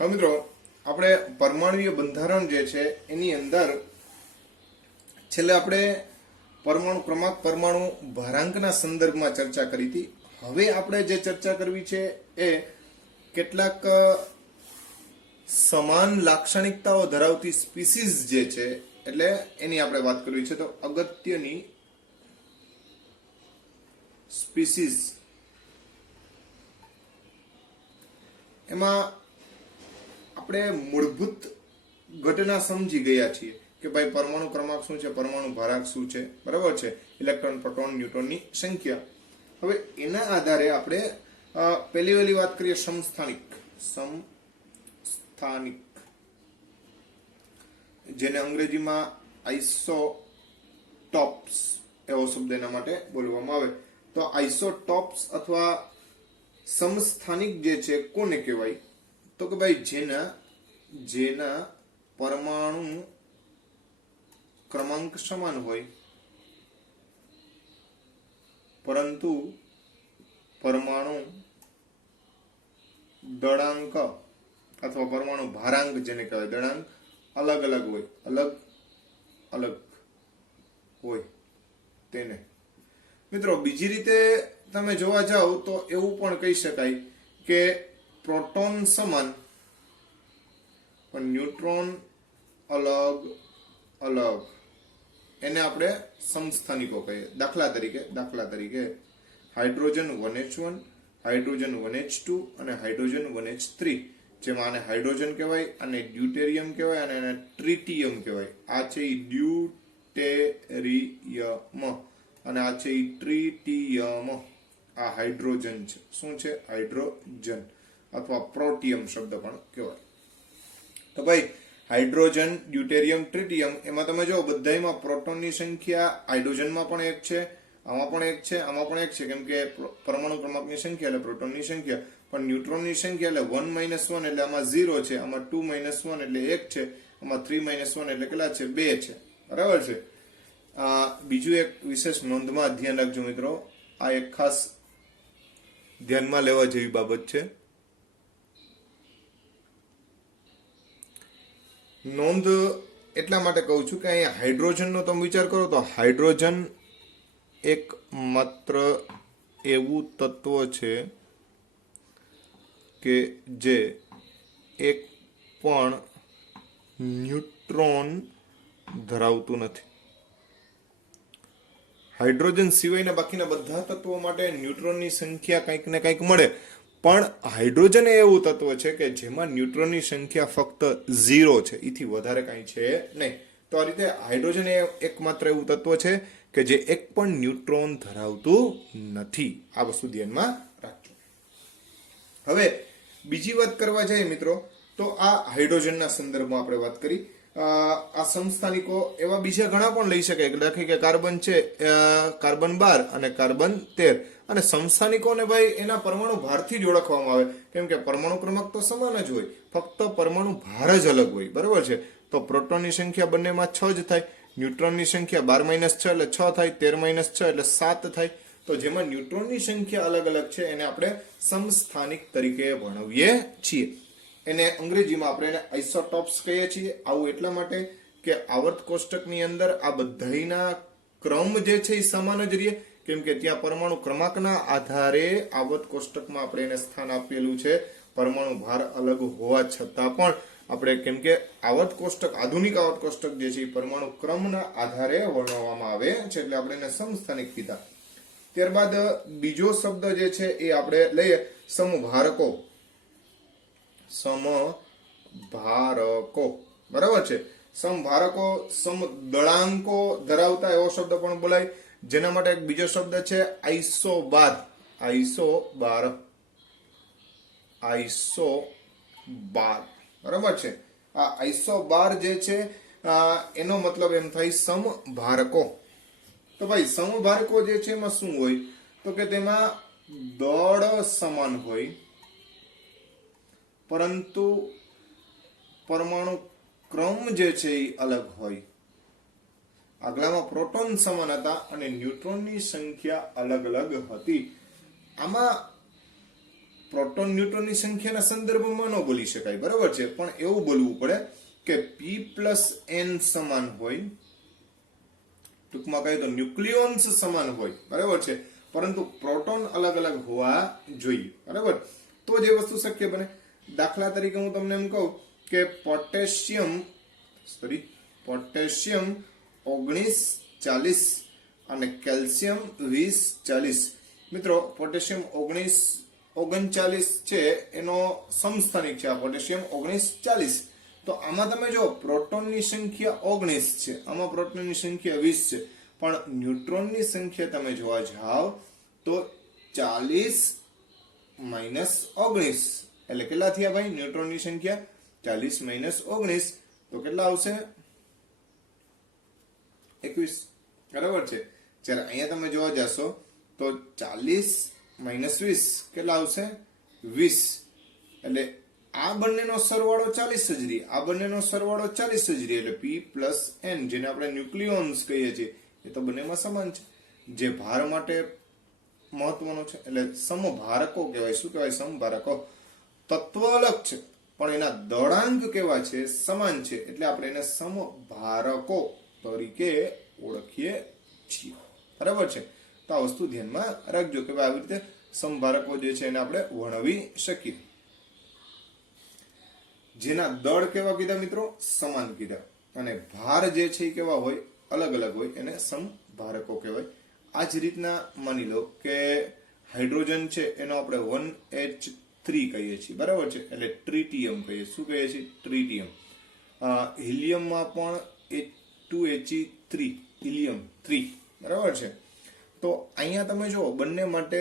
હવે મિત્રો આપણે પરમાણુય બંધારણ જે છે એની અંદર છેલ્લે આપણે પરમાણુ ક્રમાંક પરમાણુ ભારાંકના સંદર્ભમાં ચર્ચા કરી હતી. હવે આપણે જે ચર્ચા કરવી છે એ કેટલાક સમાન લાક્ષણિકતાઓ ધરાવતી સ્પીસીઝ જે છે એટલે એની આપણે વાત કરવી છે. તો અગત્યની સ્પીસીઝ એમાં આપણે મૂળભૂત ઘટના સમજી ગયા છીએ કે ભાઈ પરમાણુ ક્રમાંક શું છે, પરમાણુ ભારાંક શું છે, બરાબર છે, ઇલેક્ટ્રોન, પ્રોટોન, ન્યુટ્રોનની સંખ્યા. હવે એના આધારે આપણે પહેલી વાત કરીએ સમસ્થાનિક, જેને અંગ્રેજીમાં આઇસોટોપ્સ એવો શબ્દ એના માટે બોલવામાં આવે. તો આઇસોટોપ્સ અથવા સમસ્થાનિક જે છે કોને કહેવાય? તો કે ભાઈ જેના પરમાણુ ક્રમાંક સમાન હોય પરંતુ પરમાણુ દળાંક અથવા પરમાણુ ભારાંક જેને કહેવાય દળાંક અલગ અલગ હોય તેને. મિત્રો બીજી રીતે તમે જોવા જાઓ તો એવું પણ કહી શકાય કે પ્રોટોન સમાન પણ ન્યુટ્રોન અલગ એને આપણે સમસ્થાનિકો કહીએ. દાખલા તરીકે હાઇડ્રોજન 1h1, હાઇડ્રોજન 1h2 અને હાઇડ્રોજન 1h3. જેમાં આને હાઇડ્રોજન કહેવાય, આને ડ્યુટેરિયમ કહેવાય અને આને ટ્રિટિયમ કહેવાય. આ છે ડ્યુટેરિયમ અને આ છે ટ્રિટિયમ. આ હાઇડ્રોજન છે. શું છે? હાઇડ્રોજન અથવા પ્રોટિયમ શબ્દ પણ કહેવાય. તો ભાઈ હાઇડ્રોજન, ડ્યુટેરિયમ, ટ્રિટિયમ એમાં તમે જો બધાયમાં પ્રોટોનની સંખ્યા હાઇડ્રોજનમાં પણ એક છે, આમાં પણ એક છે, આમાં પણ એક છે, કેમ કે પરમાણુ ક્રમાંકની સંખ્યા એટલે પ્રોટોનની સંખ્યા. પણ ન્યુટ્રોનની સંખ્યા એટલે 1 - 1 એટલે આમાં 0 છે, આમાં 2 - 1 એટલે 1 છે, આમાં 3 - 1 એટલે કેટલા છે? 2 છે. બરાબર છે. બીજું એક વિશેષ નોંધમાં ધ્યાન રાખજો મિત્રો, આ એક ખાસ ધ્યાનમાં લેવા જેવી બાબત છે. નોંધ એટલા માટે કહું છું કે અહીંયા હાઇડ્રોજનનો તમે વિચાર કરો તો હાઇડ્રોજન એક માત્ર એવું તત્વ છે કે જે એક પણ ન્યુટ્રોન ધરાવતું નથી. હાઇડ્રોજન સિવાયના બાકીના બધા તત્વો માટે ન્યુટ્રોનની સંખ્યા કંઈક ને કંઈક મળે, પણ હાઇડ્રોજન એ એવું તત્વ છે કે જેમાં ન્યુટ્રોનની સંખ્યા ફક્ત 0 છે, એથી વધારે કાંઈ છે નહીં. તો આ રીતે હાઇડ્રોજન એ એકમાત્ર એવું તત્વ છે કે જે એક પણ ન્યુટ્રોન ધરાવતું નથી. આ વસ્તુ ધ્યાનમાં રાખજો. હવે બીજી વાત કરવા જઈએ મિત્રો તો આ હાઇડ્રોજનના સંદર્ભમાં આપણે વાત કરી. આ સમસ્થાનિકો એવા બીજા ઘણા પણ લઈ શકાય. દાખલા કે કાર્બન છે, કાર્બન 12 અને કાર્બન 13. અને સમસ્થાનિકોને ભાઈ એના પરમાણુ ભારથી જ ઓળખવામાં આવે, કેમ કે પરમાણુ ક્રમાંક તો સમાન જ હોય, ફક્ત પરમાણુ ભાર જ અલગ હોય. બરાબર છે. તો પ્રોટોનની સંખ્યા બંનેમાં 6 જ થાય, ન્યુટ્રોનની સંખ્યા 12 - 6 એટલે 6 થાય, 13 - 6 એટલે 7 થાય. તો જેમાં ન્યુટ્રોનની સંખ્યા અલગ છે એને આપણે સમસ્થાનિક તરીકે વર્ણવીએ છીએ. એને અંગ્રેજીમાં આપણે એને આઇસોટોપ્સ કહીએ છીએ. આવું એટલા માટે કે આવર્ત કોષ્ટકની અંદર આ બધાયના ક્રમ જે છે એ સમાન જ રહે, કેમ કે ત્યાં પરમાણુ ક્રમાંકના આધારે આવર્ત કોષ્ટકમાં આપણે એને સ્થાન આપેલું છે. પરમાણુ ભાર અલગ હોવા છતાં પણ આપણે, કેમ કે આવર્ત કોષ્ટક, આધુનિક આવર્ત કોષ્ટક જે છે એ પરમાણુ ક્રમના આધારે વર્ણવવામાં આવે છે, એટલે આપણે એને સમસ્થાનિક કીધા. ત્યારબાદ બીજો શબ્દ જે છે એ આપણે લઈએ સમભારકો. બરાબર છે. સમભારકો, સમદળાંકો ધરાવતા એવો શબ્દ પણ બોલાય. જેના માટે એક બીજો શબ્દ છે આઇસોબાર. બરાબર છે. આ આઇસોબાર જે છે એનો મતલબ એમ થાય સમભારકો. તો ભાઈ સમભારકો જે છે એમાં શું હોય? તો કે તેમાં દળ સમાન હોય પરંતુ પરમાણુ ક્રમ જે છે એ અલગ હોય. આગલામાં પ્રોટોન સમાન હતા અને ન્યુટ્રોનની સંખ્યા અલગ હતી. આમાં પ્રોટોન ન્યુટ્રોનની સંખ્યાના સંદર્ભમાં ન બોલી શકાય, બરાબર છે, પણ એવું બોલવું પડે કે p+n સમાન હોય, ટૂંકમાં કહીએ તો ન્યુક્લિયોન્સ સમાન હોય, બરાબર છે, પરંતુ પ્રોટોન અલગ અલગ હોવા જોઈએ, બરાબર, તો જે વસ્તુ શક્ય બને. દાખલા તરીકે હું તમને એમ કહું કે પોટેશિયમ 1940 અને કેલ્શિયમ 2040. મિત્રો, પોટેશિયમ 39 છે એનો સમસ્થાનિક છે આ પોટેશિયમ 1940. તો આમાં તમે જો પ્રોટોનની સંખ્યા 19 છે, આમાં પ્રોટોનની સંખ્યા 20 છે, પણ ન્યુટ્રોનની સંખ્યા તમે જોવા જાવ તો 40 - 19 એટલે કેટલા થયા ભાઈ? ન્યુટ્રોનની સંખ્યા 40 - 19 તો કેટલા આવશે? 21, બરાબર છે. જ્યારે અહીંયા તમે જોવા જશો તો 40 - 20 કેટલા આવશે? 20. એટલે આ બંનેનો સરવાળો 40 જ રહી, આ બંનેનો સરવાળો 40 જ રહી, એટલે p+n જેને આપણે ન્યુક્લિયોન્સ કહીએ છીએ એ તો બંનેમાં સમાન છે. જે ભાર માટે મહત્વનો છે એટલે સમભારકો કહેવાય. શું કહેવાય? સમભારકો. તત્વ અલગ છે પણ એના દળાંક કેવા છે? સમાન છે, એટલે આપણે એને સમભારકો તરીકે ઓળખીએ છીએ, બરાબર છે. તો આ વસ્તુ ધ્યાનમાં રાખજો કે આવી રીતે સમભારકો જે છે એને આપણે વર્ણવી શકીએ. જેના દળ કેવા કીધા મિત્રો? સમાન કીધા, અને ભાર જે છે એ કેવા હોય? અલગ અલગ હોય, એને સમભારકો કહેવાય. આ જ રીતના માની લો કે હાઇડ્રોજન છે એનો આપણે 1H3 કહીએ છીએ, બરાબર છે, એટલે ટ્રિટિયમ કહીએ. શું કહીએ છીએ? ટ્રિટિયમ. હિલિયમમાં પણ 2He3 હિલિયમ 3, બરાબર છે. તો અહીંયા તમે જુઓ બંને માટે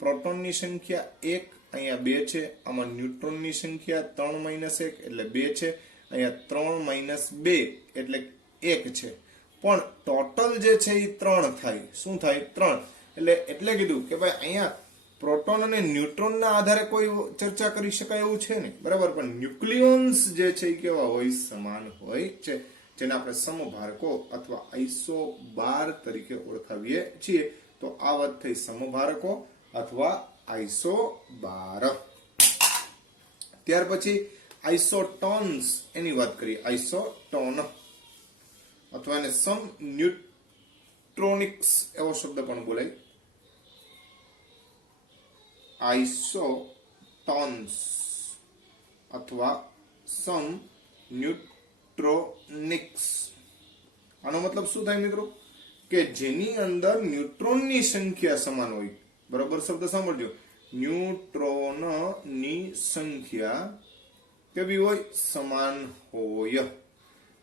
પ્રોટોનની સંખ્યા 1, અહીંયા 2 છે, આમાં ન્યુટ્રોનની સંખ્યા 3 - 1 એટલે 2 છે, અહીંયા 3 - 2 એટલે 1 છે, પણ ટોટલ જે છે એ 3 થાય. શું થાય? 3. એટલે કીધું કે ભાઈ અહીંયા પ્રોટોન અને ન્યુટ્રોનના આધારે કોઈ ચર્ચા કરી શકાય એવું છે ને, બરાબર, પણ ન્યુક્લિયોન્સ જે છે એ કેવા હોય? સમાન હોય છે, જેને આપણે સમભારકો અથવા આઇસોબાર તરીકે ઓળખાવીએ છીએ. તો આ વાત થઈ સમભારકો અથવા આઇસોબાર. ત્યાર પછી આઇસોટોન્સ એની વાત કરીએ. આઇસોટોન અથવા એને સમ ન્યુટ્રોનિક્સ એવો શબ્દ પણ બોલાય. આઇસોટોન્સ અથવા સમ ન્યુટ્રોનિક્સ. આનો મતલબ શું થાય મિત્રો? કે જેની અંદર ન્યુટ્રોનની સંખ્યા સમાન હોય. બરોબર શબ્દ સાંભળજો. ન્યુટ્રોનની સંખ્યા કેવી હોય? સમાન હોય.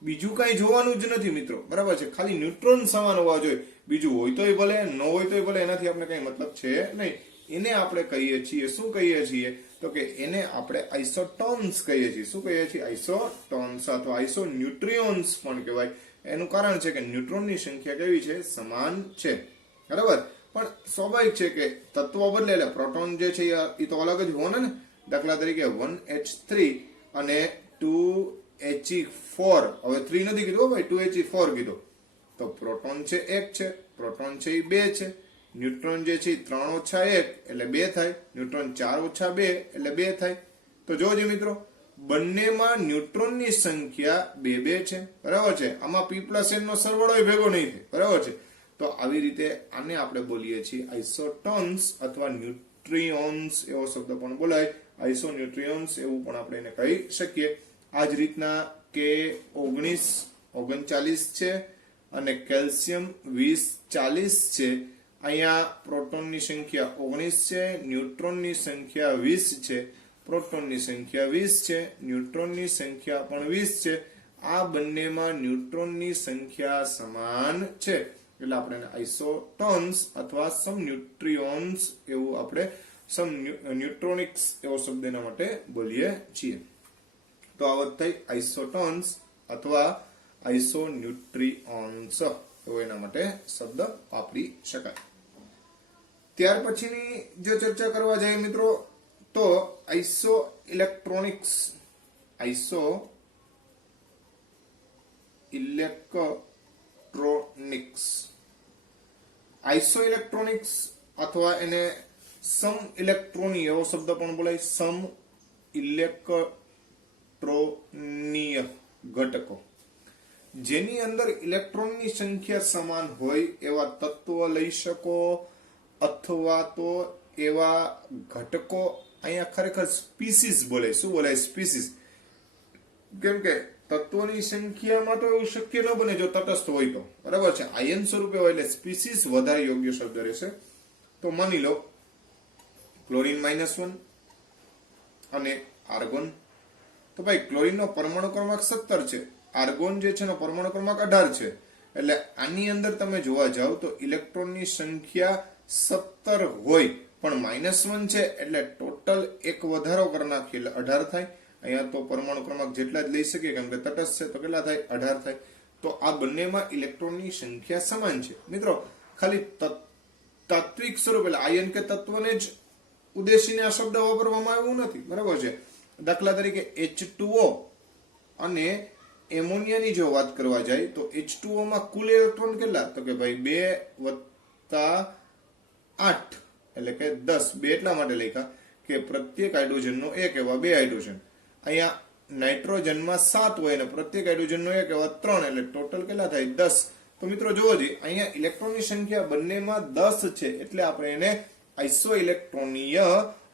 બીજું કઈ જોવાનું જ નથી મિત્રો, બરાબર છે. ખાલી ન્યુટ્રોન સમાન હોવા જોઈએ, બીજું હોય તોય ભલે, ન હોય તોય ભલે, એનાથી આપણે કઈ મતલબ છે નહીં. એને આપણે કહીએ છીએ, શું કહીએ છીએ? તો કે એને આપણે આઇસોટોન્સ કહીએ છીએ. શું કહીએ છીએ? આઇસોટોન્સ અથવા આઇસોન્યુટ્રિયોન્સ પણ કહેવાય. એનું કારણ છે કે ન્યુટ્રોનની સંખ્યા કેવી છે? સમાન છે, બરાબર. પણ સ્વાભાવિક છે કે તત્વો બદલે એટલે પ્રોટોન જે છે એ તો અલગ જ હોવાના ને. દાખલા તરીકે 1H3 અને 2He4, હવે 3 નથી કીધું ભાઈ, 2He4 કીધું. તો પ્રોટોન છે 1 છે, પ્રોટોન છે એ 2 છે, ન્યુટ્રોન જે છે 3 - 1 એટલે 2 થાય, ન્યુટ્રોન 4 - 2 એટલે 2 થાય. તો જોજો મિત્રો, બંનેમાં ન્યુટ્રોનની સંખ્યા 2 છે, બરાબર છે. આમાં p+n નો સરવાળો ભેગો નહીં થાય, બરાબર છે. તો આવી રીતે આને આપણે બોલીએ છીએ આઇસોટોન્સ અથવા ન્યુટ્રિયોન્સ એવો શબ્દ પણ બોલાય. આઇસોન્યુટ્રિયોન્સ એવું પણ આપણે એને કહી શકીએ. આ જ રીતના કે 39 છે અને કેલ્શિયમ 20 છે. અહીંયા પ્રોટોનની સંખ્યા 19 છે, ન્યુટ્રોનની સંખ્યા 20 છે, પ્રોટોનની સંખ્યા 20 છે, ન્યુટ્રોનની સંખ્યા પણ 20 છે. આ બંનેમાં ન્યુટ્રોનની સંખ્યા સમાન છે, એટલે આપણે આઇસોટોન્સ અથવા સમન્યુટ્રિયોન્સ એવું આપણે સમન્યુટ્રોનિક્સ એવો શબ્દ એના માટે બોલીએ છીએ. તો આ વાત થઈ આઇસોટોન્સ અથવા આઇસોન્યુટ્રિયોન્સ એવો એના માટે શબ્દ વાપરી શકાય. ત્યાર પછીની જો ચર્ચા કરવા જાય મિત્રો તો આઇસો ઇલેક્ટ્રોનિક્સ અથવા એને સમ ઇલેક્ટ્રોનીય એવો શબ્દ પણ બોલાય, સમ ઇલેક્ટ્રોનીય ઘટકો, જેની અંદર ઇલેક્ટ્રોનની સંખ્યા સમાન હોય એવા તત્વો લઈ શકો, અથવા તો એવા ઘટકો. અહીંયા ખરેખર સ્પીસીસ બોલે. શું બોલાય? સ્પીસીસ. કેમ કે તત્વોની સંખ્યામાં તો એવું શક્ય ન બને જો તટસ્થ હોય તો, બરાબર છે. આયન સ્વરૂપે હોય એટલે સ્પીસીસ વધારે યોગ્ય શબ્દ રહેશે. તો માની લો ક્લોરીન -1 અને આર્ગોન. તો ભાઈ ક્લોરીનનો પરમાણુ ક્રમાંક 17 છે, આર્ગોન જે છે એનો પરમાણુ ક્રમાંક 18 છે. એટલે આની અંદર તમે જોવા જાવ તો ઇલેક્ટ્રોનની સંખ્યા 17 હોય પણ -1 છે એટલે ટોટલ એક વધારો કરી નાખીએ એટલે 18 થાય. અહીંયા તો પરમાણુ ક્રમાંક જેટલા જ લઈ શકીએ કેમ કે તટસ્થ છે, તો કેટલા થાય? 18 થાય. તો આ બંનેમાં ઇલેક્ટ્રોનની સંખ્યા સમાન છે. મિત્રો ખાલી તાત્વિક સ્વરૂપ એટલે આયન કે તત્વને જ ઉદ્દેશીને આ શબ્દ વાપરવામાં આવ્યું નથી, બરાબર છે. દાખલા તરીકે H2O અને એમોનિયાની જો વાત કરવા જાય તો H2O માં કુલ ઇલેક્ટ્રોન કેટલા? તો કે ભાઈ 2 + 8 એટલે કે 10. 2 એટલા માટે લખ્યા કે પ્રત્યેક હાઇડ્રોજનનો 1 એવા 2 હાઇડ્રોજન. અહીંયા નાઇટ્રોજનમાં 7 હોય અને પ્રત્યેક હાઇડ્રોજનનો 1 એવા 3 એટલે ટોટલ કેટલા થાય? 10. તો મિત્રો જોવો જોઈએ અહીંયા ઇલેક્ટ્રોનની સંખ્યા બંનેમાં 10 છે એટલે આપણે એને આઇસો ઇલેક્ટ્રોનીય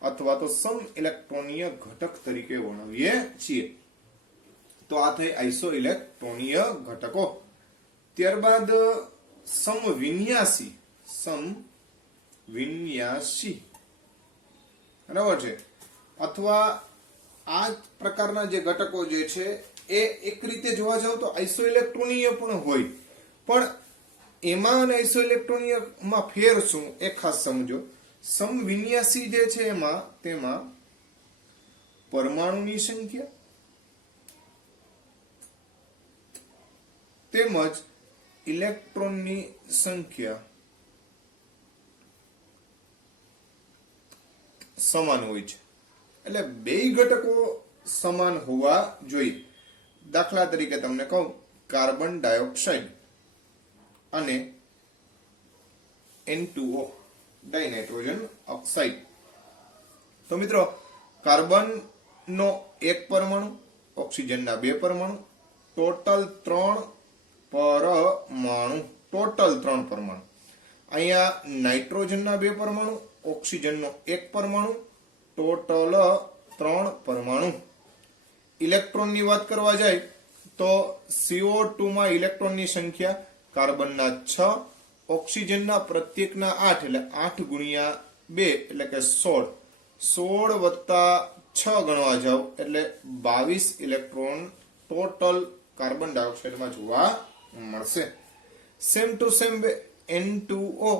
અથવા તો સમ ઇલેક્ટ્રોનીય ઘટક તરીકે વર્ણવીએ છીએ. તો આ થઈ આઇસો ઇલેક્ટ્રોનીય ઘટકો. ત્યારબાદ સમવિન્યાસી. સમવિન્યાસી, બરાબર છે. અથવા આ પ્રકારના જે ઘટકો જે છે એ એક રીતે જોવા જાવ તો આઇસો ઇલેક્ટ્રોનીય પણ હોય, પણ એમાં અને આઇસો ઇલેક્ટ્રોનીયમાં ફેર શું એ ખાસ સમજો. સમવિન્યાસી જે છે તેમાં પરમાણુની સંખ્યા તેમજ ઇલેક્ટ્રોનની સંખ્યા સમાન હોય છે. એટલે બેય ઘટકો સમાન હોવા જોઈએ. દાખલા તરીકે તમને કહું કાર્બન ડાયોક્સાઇડ અને N2O ડાયનાઇટ્રોજન ઓક્સાઇડ. તો મિત્રો કાર્બન નો 1 પરમાણુ, ઓક્સિજનના 2 પરમાણુ, ટોટલ 3 પરમાણુ. અહીંયા નાઇટ્રોજનના 2 પરમાણુ, ઓક્સિજનનો 1 પરમાણુ, ટોટલ 3 પરમાણુ. ઇલેક્ટ્રોનની વાત કરવા જાય તો CO2 માં ઇલેક્ટ્રોનની સંખ્યા કાર્બનના 6, ઓક્સિજનના પ્રત્યેકના 8 એટલે 8 ગુણ્યા 2 એટલે કે 16. 16 વત્તા 6 ગણવા જાવ એટલે 22 ઇલેક્ટ્રોન ટોટલ કાર્બન ડાયોક્સાઇડમાં જોવા મળશે. સેમ ટુ સેમ N2O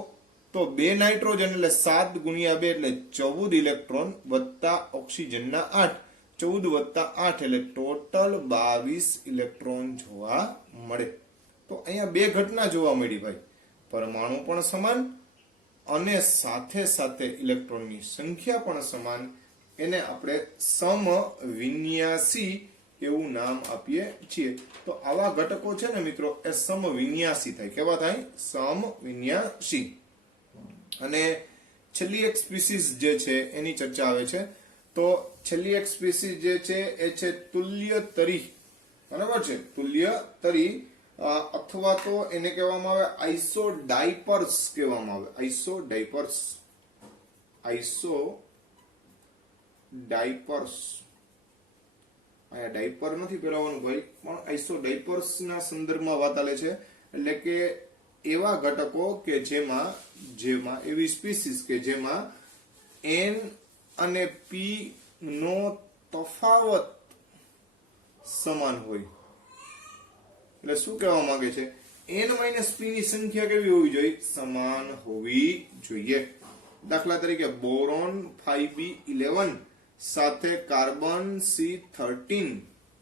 તો 2 નાઇટ્રોજન એટલે 7 ગુણ્યા 2 એટલે 14 ઇલેક્ટ્રોન વત્તા ઓક્સિજનના 8, 14 વત્તા 8 એટલે ટોટલ 22 ઇલેક્ટ્રોન જોવા મળે. તો અહીંયા બે ઘટના જોવા મળી ભાઈ, પરમાણુ પણ સમાન અને સાથે સાથે ઇલેક્ટ્રોનની સંખ્યા પણ સમાન. એને આપણે સમવિન્યાસી એવું નામ આપીએ છીએ. તો આવા ઘટકો છે ને મિત્રો એ સમવિન્યાસી થાય. કેવા થાય? સમવિન્યાસી. અને છેલ્લી એક સ્પીસીસ જે છે એની ચર્ચા આવે છે. તો છેલ્લી એક સ્પીસીસ જે છે એ છે તુલ્યતરી, બરાબર છે. તુલ્યતરી અથવા તો એને કહેવામાં આવે આઇસોડાયપર્સ કહેવામાં આવે. આઇસોડાયપર્સ અહીંયા ડાયપર નથી પહેરવાનું ભાઈ, પણ આઇસોડાયપર્સ ના સંદર્ભમાં વાત આલે છે. એટલે કે એવા ઘટકો કે જેમાં એવી સ્પીસીસ કે જેમાં N અને P નો તફાવત સમાન હોય. એટલે શું કહેવા માંગે છે? N - P ની સંખ્યા કેવી હોવી જોઈએ? સમાન હોવી જોઈએ. દાખલા તરીકે બોરોન 5B11 સાથે કાર્બન C13,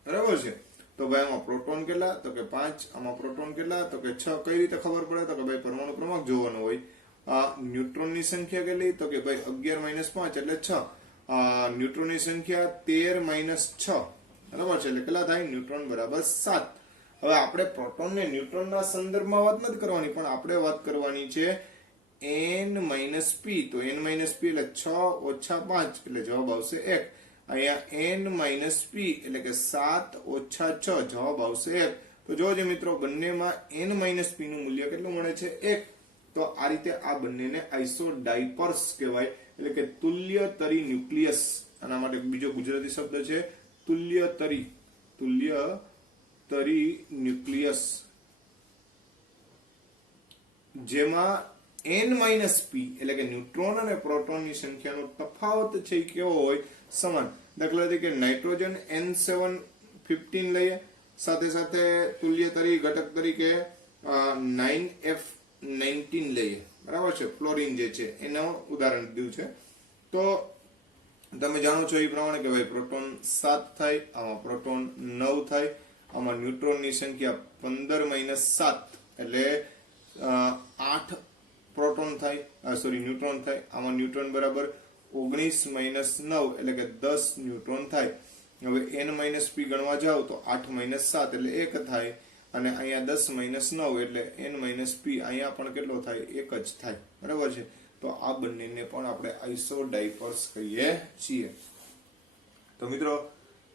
બરાબર છે. તો ભાઈ આમાં પ્રોટોન કેટલા? તો કે 5. આમાં પ્રોટોન કેટલા? તો કે 6. કઈ રીતે ખબર પડે? તો કે ભાઈ પરમાણુ ક્રમાંક જોવાનો હોય. ન્યુટ્રોનની સંખ્યા કેટલી? તો કે ભાઈ 11 - 5 એટલે 6. ન્યુટ્રોનની સંખ્યા 13 - 6, બરાબર છે. એટલે કેટલા થાય? ન્યુટ્રોન બરાબર 7. હવે આપણે પ્રોટોન ને ન્યુટ્રોનના સંદર્ભમાં વાત નથી કરવાની, પણ આપણે વાત કરવાની છે n માઇનસ p, તો n માઇનસ p એટલે 6 ઓછા 5 એટલે જવાબ આવશે 1. અહીંયા n માઇનસ p એટલે કે 7 ઓછા 6 જવાબ આવશે 1. તો જોજો મિત્રો બંનેમાં n માઇનસ p નું મૂલ્ય કેટલું મળે છે 1. તો આ રીતે આ બંનેને આઇસોડાયપર્સ કહેવાય, એટલે કે તુલ્યતરી ન્યુક્લિયસ. આના માટે બીજો ગુજરાતી શબ્દ છે તુલ્યતરી ન્યુક્લિયસ, જેમાં n માઇનસ p એટલે કે ન્યુટ્રોન અને પ્રોટોનની સંખ્યાનો તફાવત છે કેવો હોય, સમાન. દાખલા તરીકે નાઇટ્રોજન N715 લઈએ, સાથે સાથે તુલ્યતરી ઘટક તરીકે 9F19 લઈએ, બરાબર છે, ફ્લોરિન જે છે એનું ઉદાહરણ દીધું છે. તો તમે જાણો છો એ પ્રમાણે કે ભાઈ પ્રોટોન 7 થાય, આમાં પ્રોટોન 9 થાય, આમાં ન્યુટ્રોનની સંખ્યા 15 માઇનસ 7 એટલે 8 પ્રોટોન થાય, ન્યુટ્રોન થાય. આમાં ન્યુટ્રોન બરાબર 19 માઇનસ 9 એટલે કે 10 ન્યુટ્રોન થાય. હવે n માઇનસ p ગણવા જાવ તો 8 માઇનસ 7 એટલે 1 થાય, અને અહીંયા 10 માઇનસ 9 એટલે n માઇનસ p અહીંયા પણ કેટલો થાય, 1 જ થાય, બરાબર છે. તો આ બંનેને પણ આપણે આઇસોડાયપર્સ કહીએ છીએ. તો મિત્રો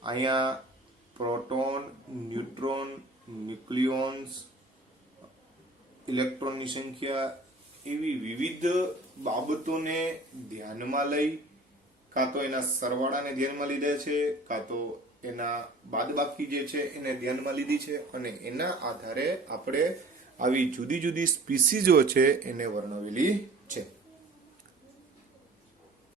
અહીંયા પ્રોટોન, ન્યુટ્રોન, ન્યુક્લિયોન્સ, ઇલેક્ટ્રોનની સંખ્યા એવી વિવિધ બાબતોને ધ્યાનમાં લઈ, કાં તો એના સરવાળાને ધ્યાનમાં લીધા છે, કાં તો એના બાદબાકી જે છે એને ધ્યાનમાં લીધી છે, અને એના આધારે આપણે આવી જુદી જુદી સ્પીસીઝો છે એને વર્ણવેલી છે.